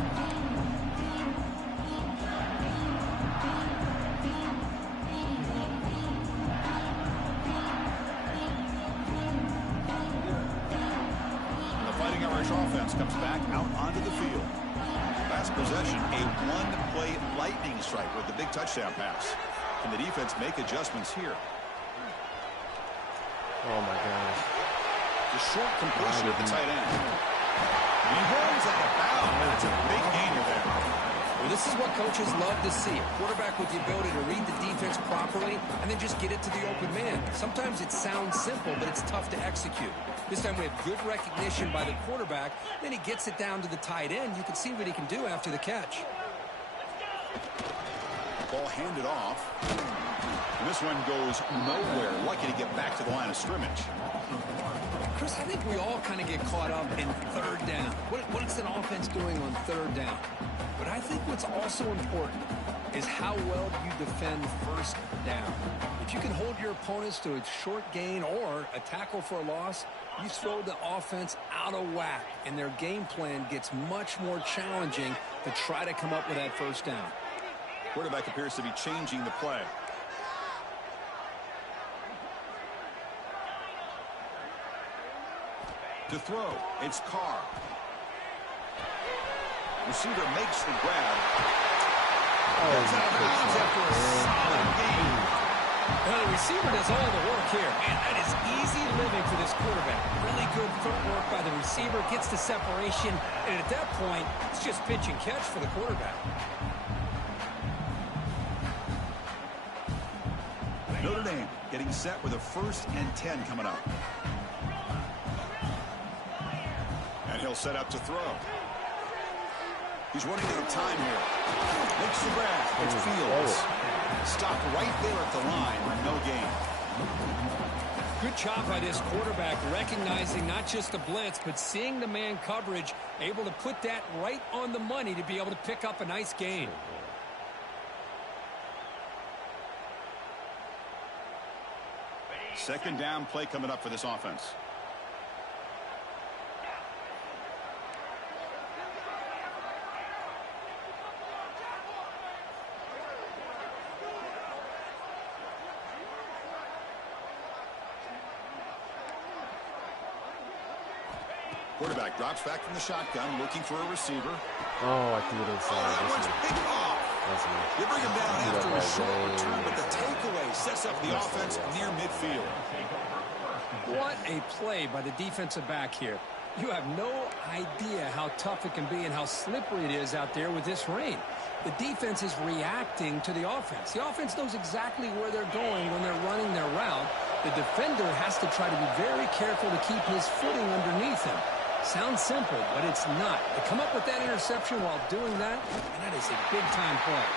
And the Fighting Irish offense comes back out onto the field. Last possession, a one-play lightning strike with the big touchdown pass. Can the defense make adjustments here? Oh my gosh. The short completion of the tight end. He rolls out of bounds. That's a big gainer there. Well, this is what coaches love to see. A quarterback with the ability to read the defense properly and then just get it to the open man. Sometimes it sounds simple, but it's tough to execute. This time we have good recognition by the quarterback. Then he gets it down to the tight end. You can see what he can do after the catch. Ball handed off. And this one goes nowhere. Lucky to get back to the line of scrimmage. Chris, I think we all kind of get caught up in third down. What's an offense doing on third down? But I think what's also important is how well you defend first down. If you can hold your opponents to a short gain or a tackle for a loss, you throw the offense out of whack, and their game plan gets much more challenging to try to come up with that first down. Quarterback appears to be changing the play. To throw, it's Carr. Receiver makes the grab. Gets out of bounds after a solid game. Well, the receiver does all the work here. Man, that is easy living for this quarterback. Really good footwork by the receiver. Gets the separation. And at that point, it's just pitch and catch for the quarterback. Notre Dame getting set with a 1st and 10 coming up. And he'll set up to throw. He's running out of time here. Makes the grab. It's Fields. Stopped right there at the line. No gain. Good job by this quarterback, recognizing not just the blitz, but seeing the man coverage, able to put that right on the money to be able to pick up a nice gain. Second down play coming up for this offense. Quarterback drops back from the shotgun, looking for a receiver. Oh, I threw it inside. That one's picked off. That's me. You bring him down after a short return, but the takeaway sets up the offense near midfield. What a play by the defensive back here. You have no idea how tough it can be and how slippery it is out there with this rain. The defense is reacting to the offense. The offense knows exactly where they're going when they're running their route. The defender has to try to be very careful to keep his footing underneath him. Sounds simple, but it's not. To come up with that interception while doing that, and that is a big-time play.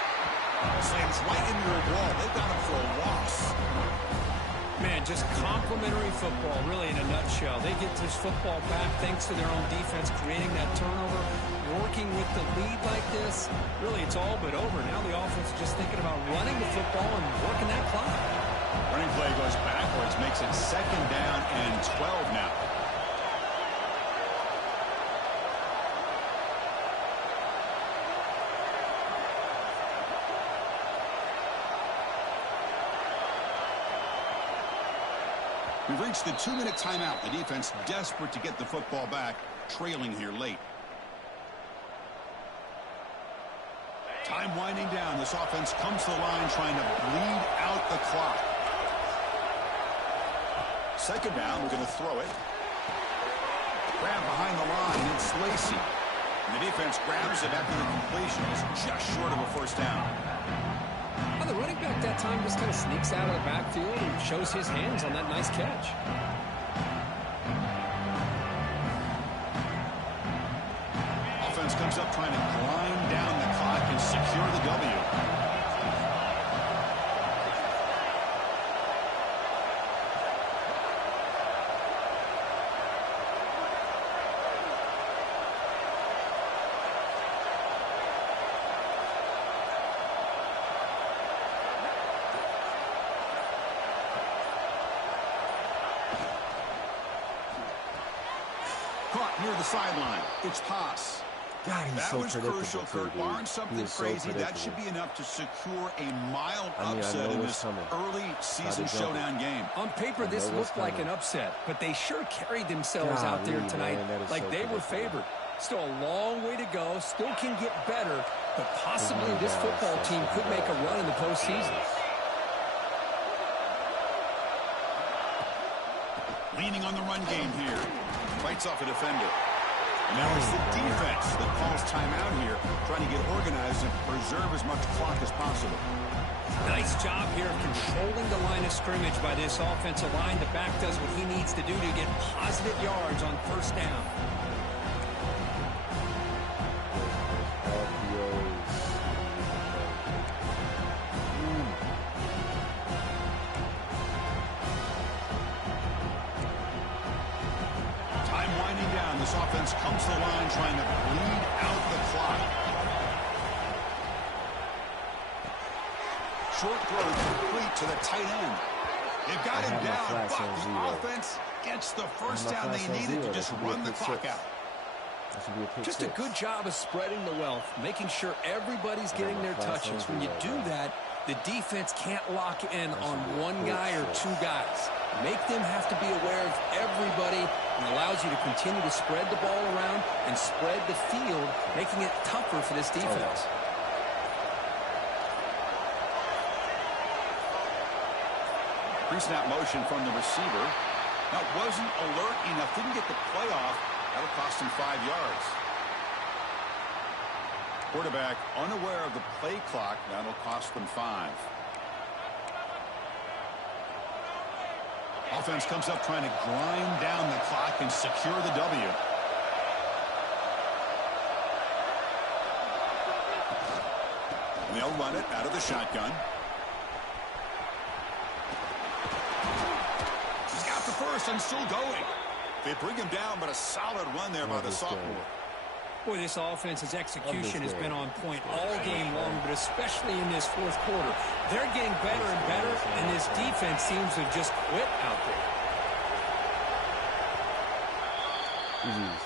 Slams right into your wall. They got him for a loss. Man, just complimentary football, really, in a nutshell. They get this football back thanks to their own defense, creating that turnover, working with the lead like this. Really, it's all but over. Now the offense is just thinking about running the football and working that clock. Running play goes backwards, makes it second down and 12 now. We've reached the 2-minute timeout. The defense desperate to get the football back, trailing here late. Time winding down. This offense comes to the line trying to bleed out the clock. Second down, we're going to throw it. Grab behind the line, it's Lacey. And the defense grabs it after the completion. It's just short of a first down. The running back that time just kind of sneaks out of the backfield and shows his hands on that nice catch. Offense comes up trying to grind down the clock and secure the W. Caught near the sideline. It's pass. God, he's That so was crucial, predictable, Kurt. too, Barring dude. something He is so crazy, that predictable. should be enough to secure a mild I mean, I upset know in what's this coming. early season By the jumper. showdown game. On paper, this know what's looked like an coming. upset, but they sure carried themselves out there Golly, tonight man, that is like so they were predictable. favored. Still a long way to go. Still can get better, but possibly His this guys, football that's team what he could make a does. run in the postseason. Leaning on the run game here. Fights off a defender. And now it's the defense that calls timeout here, trying to get organized and preserve as much clock as possible. Nice job here of controlling the line of scrimmage by this offensive line. The back does what he needs to do to get positive yards on first down. Time winding down. This offense comes to the line trying to bleed out the clock. Short throw complete to the tight end. They've got him down, but the offense gets the first down they needed to just run the clock out. Just a good job of spreading the wealth, making sure everybody's getting their touches. When you do that, the defense can't lock in on one guy or two guys. Make them have to be aware of everybody, and allows you to continue to spread the ball around and spread the field, making it tougher for this defense. Pre-snap motion from the receiver. Now, wasn't alert enough, didn't get the play off. That'll cost him 5 yards. Quarterback unaware of the play clock. That'll cost them 5. Offense comes up trying to grind down the clock and secure the W. And they'll run it out of the shotgun. close and still going. They bring him down, but a solid run there by the sophomore. Boy, this offense's execution has been on point all game long, but especially in this fourth quarter. They're getting better and better, and this defense seems to have just quit out there. GG's.